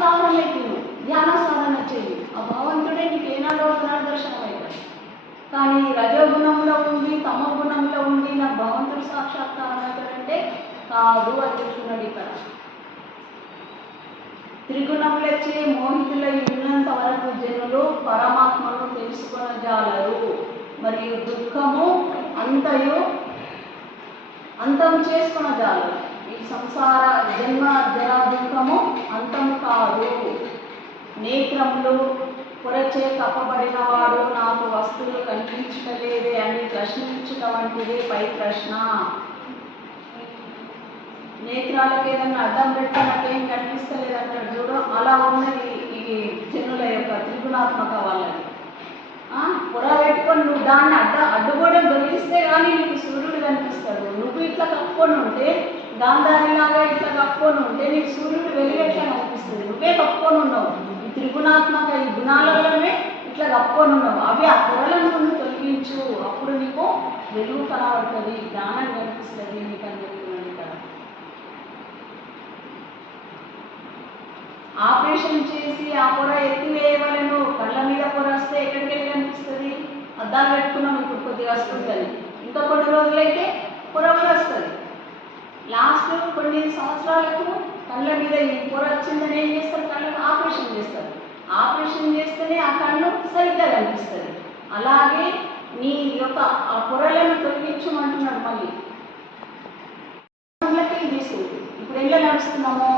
సాధన తిను ధ్యాన సాధన చెయ్యి ఆ భగవంతుడే నీకు ఏనాడో ఒకనాడు దర్శనం అవుతాడు కానీ రజోగుణంలో ఉండి తమ గుణంలో ఉండి నా భగవంతుడు సాక్షాత్కారం అవుతాడంటే కాదు అని చెప్తున్నాడు ఇక్కడ. త్రిగుణములచే మోహితులై ఉన్నంత వరకు జనులు పరమాత్మను తెలుసుకొనజాలరు మరియు దుఃఖము అంతయు అంతం చేసుకొనజాలరు ఈ సంసార జన్మ జరాదుఖము అంతము అంతం కాదు. నేత్రములు పొరచే కప్పబడిన వాడు నాకు వస్తువులు కనిపించటలేదే అని ప్రశ్నించట వంటిదే పై ప్రశ్న. నేత్రాలకు ఏదన్నా అర్థం పెట్టి నాకేం కనిపిస్తలేదంటాడు చూడు. అలా ఉన్నది ఈ జనుల యొక్క త్రిగుణాత్మక వాళ్ళని ఆ, పొర పెట్టుకొని నువ్వు దాన్ని అడ్డ అడ్డుకోవడం దొరికిస్తే కానీ నీకు సూర్యుడు కనిపిస్తాడు. నువ్వు ఇట్లా కప్పుకొని ఉంటే గాంధారిలాగా ఇట్లా కప్పుకొని ఉంటే నీకు సూర్యుడు వెలుగు ఎట్లా కనిపిస్తుంది నువ్వే కప్పుకొని ఉన్నావు ఈ త్రిగుణాత్మక ఈ గుణాలలోనే ఇట్లా కప్పుకొని ఉన్నావు అవి ఆ పొరలను నువ్వు తొలగించు. అప్పుడు నీకు వెలుగు కనబడుతుంది జ్ఞానం కనిపిస్తుంది నీకు అని చెప్తున్నాను ఇక్కడ. ఆపరేషన్ చేసి ఆ పొర ఎత్తివేయవలను కళ్ళ మీద పొర వస్తే ఎక్కడికి వెళ్ళి కనిపిస్తుంది? అద్దాలు పెట్టుకున్నాం ఇప్పుడు కొద్దిగా వస్తుంది ఇంకా కొన్ని రోజులైతే పొర కూడా వస్తుంది లాస్ట్ కొన్ని సంవత్సరాలకు కళ్ళ మీద ఈ పొర వచ్చిందని ఏం చేస్తారు? కళ్ళకు ఆపరేషన్ చేస్తారు. ఆపరేషన్ చేస్తేనే ఆ కళ్ళు సరిగ్గా కనిపిస్తుంది. అలాగే నీ యొక్క ఆ పొరలను తొలగించమంటున్నాడు మళ్ళీ. తీసుకుంది. ఇప్పుడు ఎలా నడుస్తున్నాము?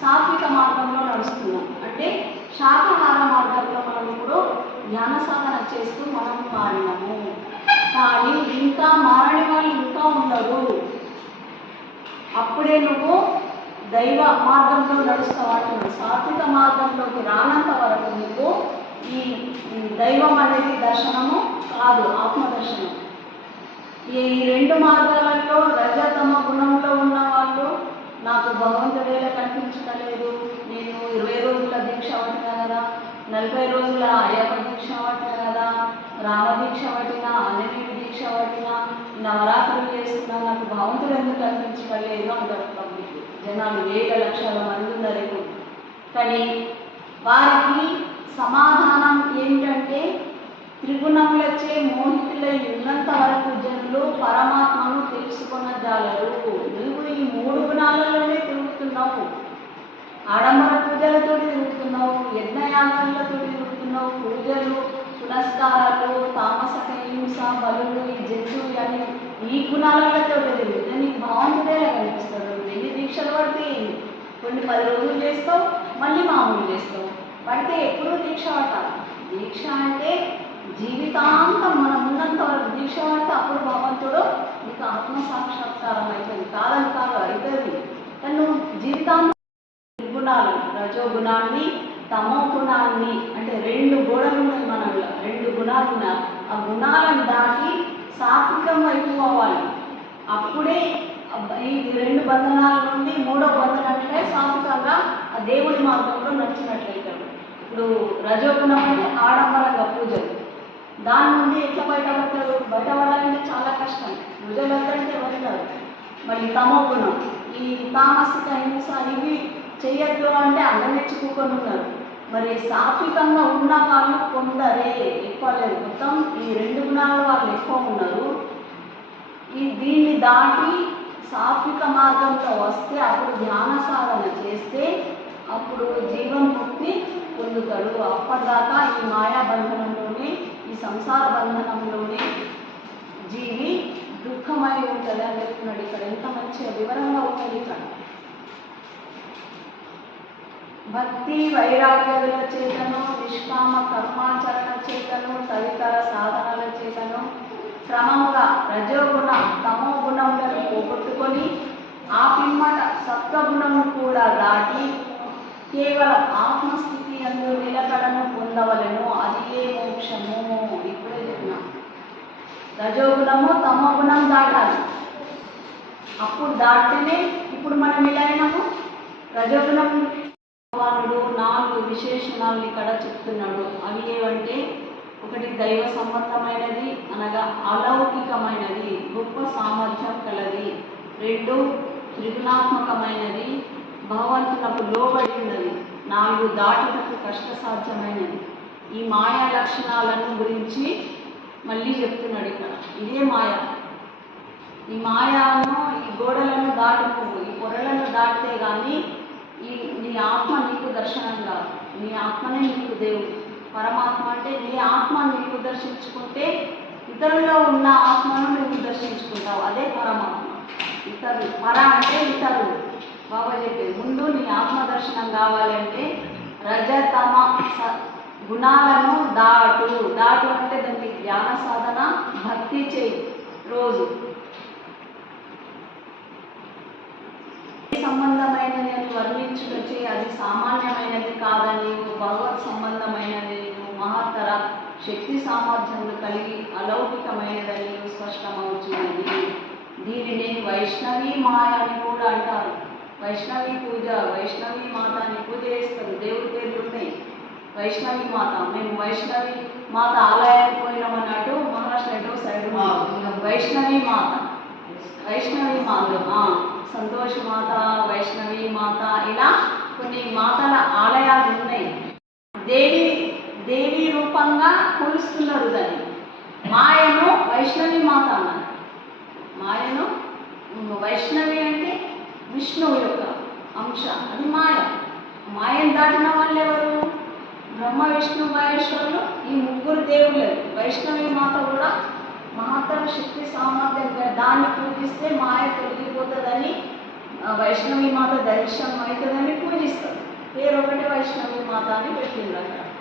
సాత్విక మార్గంలో నడుస్తున్నాం. అంటే శాకాహార మార్గంలో మనం ఇప్పుడు ధ్యాన సాధన చేస్తూ మనం మారినాము కానీ ఇంకా మారని వాళ్ళు ఇంకా ఉండరు. అప్పుడే నువ్వు దైవ మార్గంలో నడుస్తావు అంటున్నాడు సాత్విక మార్గంలోకి రానంత వరకు నీకు ఈ దైవం అనేది దర్శనము కాదు ఆత్మదర్శనం. ఈ రెండు మార్గాలలో రజతమ గుణంలో ఉన్న వాళ్ళు నాకు భగవంతుడేలా కనిపించలేదు నేను ఇరవై రోజుల దీక్ష పట్టినా కదా నలభై రోజుల అయ్యప్ప దీక్ష పట్టినా కదా రామ దీక్ష పట్టినా అన్నవీడి దీక్ష పట్టినా నవరాత్రులు చేస్తున్నా నాకు భగవంతుడు ఎందుకు కనిపించలేదు అంటారు పబ్లిక్ జనాలు వేల లక్షల మంది ఉన్నారు కానీ వారికి సమాధానం ఏంటంటే త్రిగుణములచే మోహితులై ఉన్నంత వరకు జనులు పరమాత్మను తెలుసుకొనజాలరు నువ్వు ఈ మూడు గుణాలలోనే తిరుగుతున్నావు. ఆడంబర పూజలతో తిరుగుతున్నావు. యజ్ఞయాగాలతో తిరుగుతున్నావు. పూజలు పునస్కారాలు తామసకై హింస బలులు ఈ జంతువులు అని ఈ గుణాలతో తెలియదు నీకు బాగుంటుందే కనిపిస్తుంది ఎన్ని దీక్షలు పడితే కొన్ని పది రోజులు చేస్తావు మళ్ళీ మామూలు చేస్తావు. పడితే ఎప్పుడూ దీక్ష పట్టాలి. దీక్ష అంటే జీవితాంతం మనం ఉన్నంత వరకు దీక్ష పడితే అప్పుడు భగవంతుడు నీకు ఆత్మ సాక్షాత్కారం అవుతుంది. కాదని కాదు అవుతుంది కానీ నువ్వు జీవితాంతం గుణాలు రజోగుణాన్ని తమో గుణాన్ని అంటే రెండు గోడలు ఉన్నాయి మనలో రెండు గుణాలు ఉన్నాయి ఆ గుణాలను దాటి సాత్వికం వైపు పోవాలి అప్పుడే ఈ రెండు బంధనాల నుండి మూడో బంధనట్లే సాత్వికంగా ఆ దేవుడి మార్గంలో నడిచినట్లయితాడు. ఇప్పుడు రజోగుణం అంటే ఆడంబరంగా పూజలు. దాని నుండి ఎట్లా బయటపడతాడు బయటపడాలంటే చాలా కష్టం. పూజలు వద్దంటే వదలరు మళ్ళీ తమో గుణం ఈ తామసిక హింస ఇవి చెయ్యొద్దు అంటే అందమెచ్చుకోకొని ఉన్నారు మరి సాత్వికంగా ఉన్న వాళ్ళు కొందరే ఎక్కువ లేదు. మొత్తం ఈ రెండు గుణాల వాళ్ళు ఎక్కువ ఉన్నారు. ఈ దీన్ని దాటి సాత్విక మార్గంలో వస్తే అప్పుడు ధ్యాన సాధన చేస్తే అప్పుడు జీవన్ముక్తి పొందుతాడు అప్పటిదాకా ఈ మాయా బంధనంలోనే ఈ సంసార బంధనంలోనే జీవి దుఃఖమై ఉంటుంది అని చెప్తున్నాడు ఇక్కడ. ఎంత మంచి వివరంగా ఉంటుంది ఇక్కడ. భక్తి వైరాగ్యాల చేతను నిష్కామ కర్మాచరణ చేతను తదితర సాధనల చేతను క్రమముగా రజోగుణ తమో గుణములను పోగొట్టుకొని ఆ పిమ్మట సత్వగుణము కూడా దాటి కేవలం ఆత్మస్థితి అందు నిలకడను పొందవలను. అది ఏ మోక్షము? ఇప్పుడే చెప్పిన. రజోగుణము తమో గుణం దాటాలి. అప్పుడు దాటినే ఇప్పుడు మనం ఎలా అయినాము? రజోగుణం నాలుగు ఇక్కడ చెప్తున్నాడు. అవి ఏవంటే ఒకటి దైవ సంబంధమైనది అనగా అలౌకికమైనది గొప్ప సామర్థ్యం కలది. రెండు త్రిగుణాత్మకమైనది భగవంతునకు లోబడి ఉన్నది. నాలుగు దాటుటకు కష్టసాధ్యమైనది. ఈ మాయా లక్షణాలను గురించి మళ్ళీ చెప్తున్నాడు ఇక్కడ. ఇదే మాయ. ఈ మాయాను ఈ గోడలను దాటుకు ఈ పొరలను దాటితే కానీ ఈ నీ ఆత్మ నీకు దర్శనం కాదు నీ ఆత్మనే నీకు దేవుడు. పరమాత్మ అంటే నీ ఆత్మ నీకు దర్శించుకుంటే ఇతరుల్లో ఉన్న ఆత్మను నువ్వు దర్శించుకుంటావు. అదే పరమాత్మ. ఇతరులు. పర అంటే ఇతరులు. బాబా చెప్పేది ముందు నీ ఆత్మ దర్శనం కావాలంటే రజతమ స- గుణాలను దాటు. దాటు అంటే దానికి ధ్యాన సాధన భక్తి చేయి రోజు. సంబంధమైనది అని వర్ణించుకొచ్చి అది సామాన్యమైనది కాదని భగవత్ సంబంధమైనది మహత్తర శక్తి సామర్థ్యములు కలిగి అలౌకికమైనదని స్పష్టమవుతున్నది దీనిని వైష్ణవి మాయ అని కూడా అంటారు. వైష్ణవి పూజ వైష్ణవి మాత అని పూజ చేస్తారు. దేవుడి పేర్లు ఉన్నాయి వైష్ణవి మాత. మేము వైష్ణవి మాత ఆలయానికి పోయినామన్నట్టు మహారాష్ట్ర ఎటో సైడ్ వైష్ణవి మాత. వైష్ణవి మాత. సంతోష సంతోష్ మాత వైష్ణవి మాత ఇలా కొన్ని మాతల ఆలయాలు ఉన్నాయి. దేవి దేవి రూపంగా కొలుస్తున్నారు దాన్ని. మాయను వైష్ణవి మాత అన్నారు. మాయను వైష్ణవి అంటే విష్ణువు యొక్క అంశ అది మాయ. మాయను దాటిన వాళ్ళు ఎవరు? బ్రహ్మ విష్ణు మహేశ్వరులు ఈ ముగ్గురు దేవుళ్ళు. వైష్ణవి మాత కూడా మహత్తర శక్తి సామర్థ్యం దాన్ని పూజిస్తే మాయ తొలగిపోతుందని వైష్ణవి మాత దర్శనం అవుతుందని పూజిస్తారు. పేరు ఒకటి వైష్ణవి మాత అని పెట్టిండ్రు అక్కడ.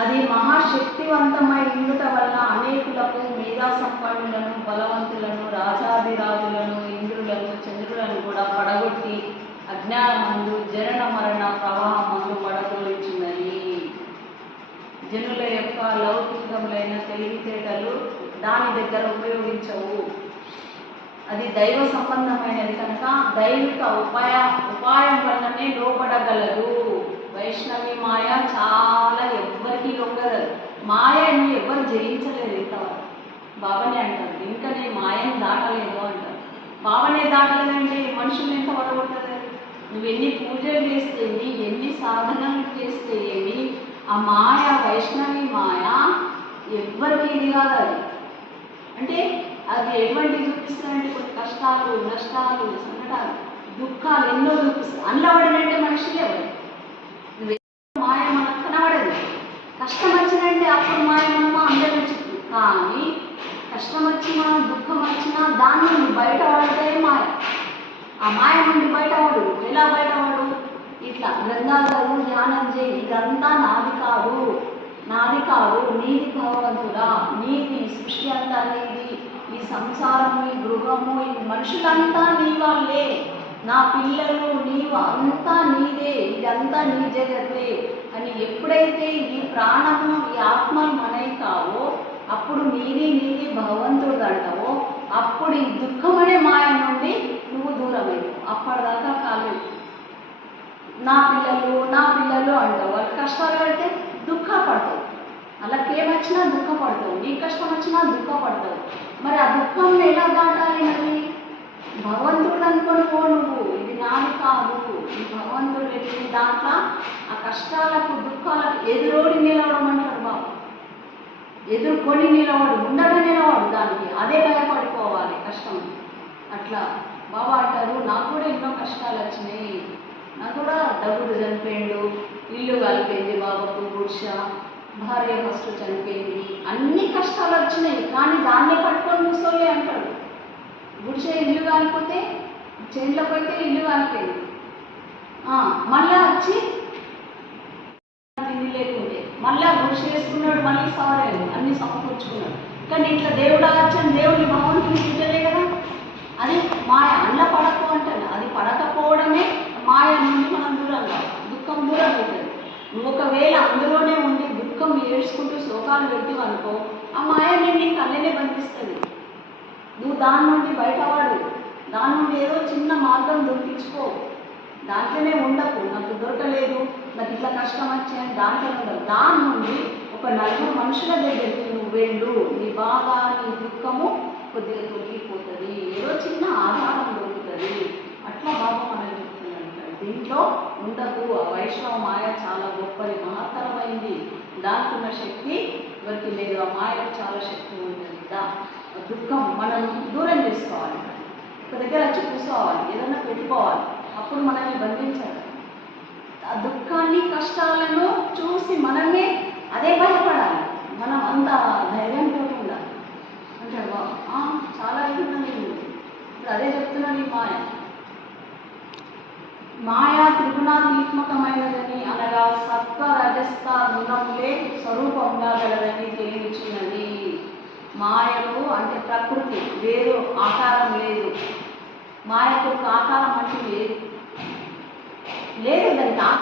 అది మహాశక్తివంతమై ఉండుట వల్ల అనేకులకు మేధా సంపన్నులను బలవంతులను రాజాదిరాజులను ఇంద్రులను చంద్రులను కూడా పడగొట్టి అజ్ఞానమందు జనన మరణ ప్రవాహమందు పడగొలిచినది జనుల యొక్క లౌకికములైన తెలివితేటలు దాని దగ్గర ఉపయోగించవు. అది దైవ సంబంధమైనది కనుక దైవిక ఉపాయ ఉపాయం వల్లనే లోపడగలదు. వైష్ణవి మాయ చాలా ఎవ్వరికి లొంగదు. మాయని ఎవ్వరు జయించలేరు ఇంతవరకు. బాబనే అంటారు. ఇంకా నేను మాయని దాటలేదు అంటారు. బాబనే దాటలేదంటే మనుషులు ఎంత పడగొట్టలేదు నువ్వు ఎన్ని పూజలు చేస్తే ఎన్ని సాధనలు చేస్తే ఏమి? ఆ మాయ వైష్ణవి మాయ ఎవ్వరికి ఇది కాదు అది. అంటే అది ఎటువంటి చూపిస్తుందంటే కొన్ని కష్టాలు నష్టాలు సంఘటాలు దుఃఖాలు ఎన్నో చూపిస్తాయి అందులో పడినంటే మనుషులే ఎవరు నువ్వు మాయ మనకు కనబడదు కష్టం వచ్చిందంటే అప్పుడు మా అమ్మ అందరూ వచ్చి కానీ కష్టం వచ్చినా దుఃఖం వచ్చినా దాని నుండి బయటపడితే మాయ? ఆ మాయ నుండి బయటపడు. ఎలా బయటపడు? ఇట్లా గ్రంథాలు చదువు, ధ్యానం చేయి. ఇదంతా నాది కాదు. నాది కాదు. నీది భగవంతుడా? నీది సృష్టి అంతా నీది. ఈ సంసారము ఈ గృహము ఈ మనుషులంతా నీ వాళ్ళే. నా పిల్లలు నీవు అంతా నీదే. ఇదంతా నీ జగతే అని ఎప్పుడైతే ఈ ప్రాణము ఈ ఆత్మలు మనవి కావో అప్పుడు నీది నీది భగవంతుడు అంటావో అప్పుడు ఈ దుఃఖం అనే మాయ నుండి నువ్వు దూరమైపోవు అప్పటిదాకా కాలేదు నా పిల్లలు నా పిల్లలు అంటావు. వాళ్ళు కష్టాలు పెడితే దుఃఖపడతావు. వాళ్ళకి వచ్చినా దుఃఖపడతావు. నీ కష్టం వచ్చినా దుఃఖపడతావు. మరి ఆ దుఃఖం ఎలా దాటాలి మరి? భగవంతుడు అనుకొని పో నువ్వు. ఇది నాది కాదు. ఈ భగవంతుడు పెట్టిన దాంట్లో ఆ కష్టాలకు దుఃఖాలకు ఎదురోడి నిలవడమంటాడు బాబు. ఎదుర్కొని నిలవడు ఉండడం నిలవడు దానికి. అదే భయపడిపోవాలి కష్టం. అట్లా బాబా అంటారు నాకు కూడా ఎన్నో కష్టాలు వచ్చినాయి. నాకు కూడా దగుడు చనిపోయిండు. ఇల్లు కలిపింది బాబాకు గుడిస భార్య ఫస్ట్ చనిపోయింది. అన్ని కష్టాలు వచ్చినాయి. కానీ దాన్నే పట్టుకొని కూర్చోలే అంటాడు. గుడిసె ఇల్లు కాలిపోతే చేనులో పోతే ఇల్లు కాలిపోయింది. ఆ, మళ్ళా వచ్చి తిండి లేకుంటే మళ్ళా గుడిసె వేసుకున్నాడు మళ్ళీ సవరాడు అన్ని సమకూర్చుకున్నాడు. కానీ ఇట్లా దేవుడు వచ్చాను దేవుడిని భగవంతుని తిట్టలే కదా. అది మాయ అన్న పడకు అంటాను. అది పడకపోవడమే మాయ నుండి మనం దూరం దుఃఖం దూరం అవుతుంది. నువ్వు ఒకవేళ అందులోనే ఉండి దుఃఖం ఏడ్చుకుంటూ శ్లోకాలు పెట్టివు అనుకో ఆ మాయ నుండి కళ్ళనే అల్లనే బంధిస్తుంది. నువ్వు దాని నుండి బయటపడు దాని నుండి ఏదో చిన్న మార్గం దొరికించుకో. దాంట్లోనే ఉండకు. నాకు దొరకలేదు నాకు ఇట్లా కష్టం వచ్చాయని దాంట్లో ఉండదు దాని నుండి ఒక నలుగురు మనుషుల దగ్గరికి నువ్వు వెళ్ళు. నీ బాధ నీ దుఃఖము కొద్దిగా తొలగిపోతుంది. ఏదో చిన్న ఆధారం దొరుకుతుంది. అట్లా బాబా మనం చెప్తున్నాడు దీంట్లో ఉండకు. ఆ వైష్ణవ మాయ చాలా గొప్పది మహత్తరమైంది. దానికి ఉన్న శక్తి ఎవరికి లేదు. ఆ మాయకు చాలా శక్తి ఉంటుంది దా దుఃఖం మనం దూరం చేసుకోవాలి. ఒక దగ్గర వచ్చి కూర్చోవాలి ఏదైనా పెట్టుకోవాలి. అప్పుడు మనల్ని బంధించాలి ఆ దుఃఖాన్ని కష్టాలను చూసి మనమే అదే భయపడాలి. మనం అంత ధైర్యం పోకుండా అంటాడు బాబు "ఆ, చాలా అవుతుందని ఇప్పుడు అదే చెప్తున్నాను ఈ మాయ. మాయా త్రిగుణాత్మకమైనదని అనగా సత్వ రజస్థ గుణములే స్వరూపంగా గలదని తెలియచున్నది మాయకు అంటే ప్రకృతి వేరు ఆకారం లేదు. మాయకు ఒక ఆకారం అంటే లేదు. లేదు దానికి